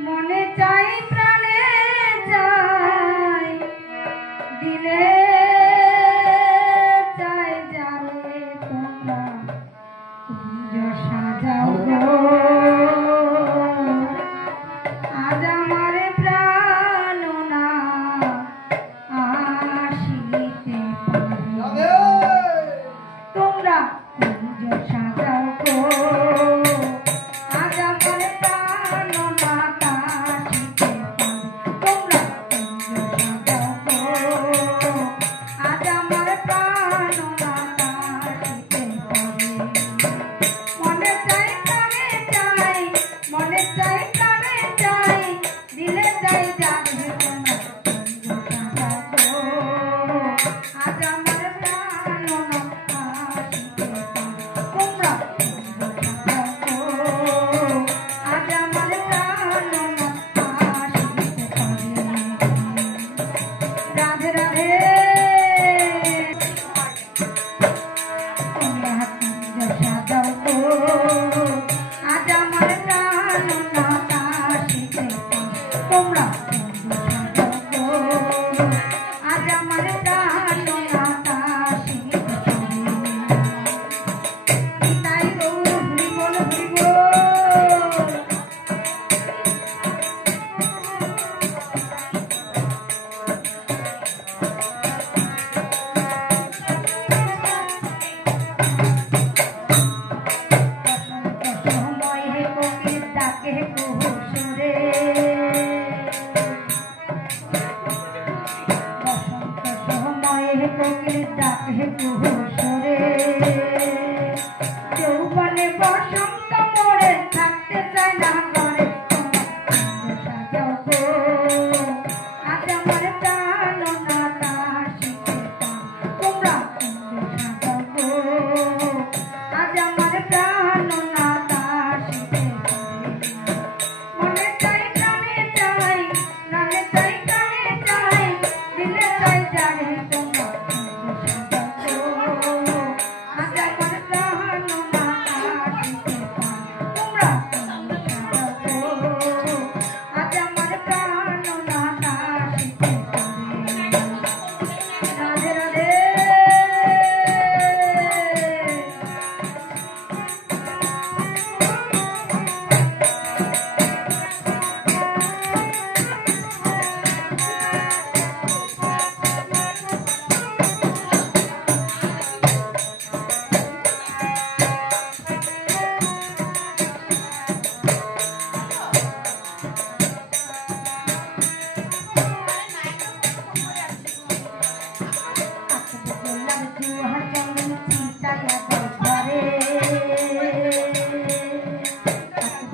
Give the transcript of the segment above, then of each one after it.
মনে চাই প্রাণে চাই দিলে চাই যাবে তোমরা কুঞ্জ সাজাও গো আজ আমার প্রাণ না আসিতে পারে তোমরা কুঞ্জ সাজাও গো আজ আমার প্রাণ না আসিতে পারে তোমরা কুঞ্জ সাজাও গো আজ আমার প্রাণ না আসিতে পারে মনে চাই প্রাণে চাই মনে চাই প্রাণে চাই দিলে চাই যাবে তোমরা কুঞ্জ সাজাও গো আজ আমার প্রাণ না আসিতে পারে তোমরা কুঞ্জ সাজাও গো আজ আমার প্রাণ না আসিতে পারে রাধে রাধে তোমরা কুঞ্জ সাজাও গো আজ আমার প্রাণ না আসিতে পারে তোমরা কুঞ্জ সাজাও গো আজ আমার প্রাণ না আসিতে পারে তাই গৌর হরি বল হরি বল সময় হে কোকিল ডাকে কুহুসুরে বসন্ত সময় হে কোকিল ডাকে কুহুসুরে যৌবনে বসন্ত মোড়ে থাকতে চায় না ঘরে তোমরা কুঞ্জ সাজাও গো আজ আমার প্রাণ না আসিতে পারে তোমরা কুঞ্জ সাজাও গো আজ আমার প্রাণ না আসিতে পারে মনে চাই প্রাণে চাই প্রাণে চাই প্রাণে চাই দিলে চাই যাবে তোমরা কুঞ্জ সাজাও গো আজ আমার প্রাণ না আসিতে পারে তোমরা কুঞ্জ সাজাও গো আজ আমার প্রাণ না আসিতে পারে রাধে রাধে বললাম জুহা চন্দন চিতায়া ঘরে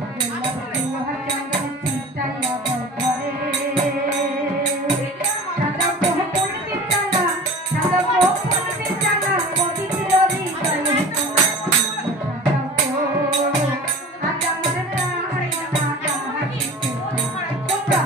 বললাম জুহা চন্দন চিতায়া ঘরে সাদা বহুল বিছানা সাদা বহুল বিছানা পবিত্র হৃদয়ে তোমরা সাজাও গো আজ আমার প্রাণ না আসিতে পারে তোমরা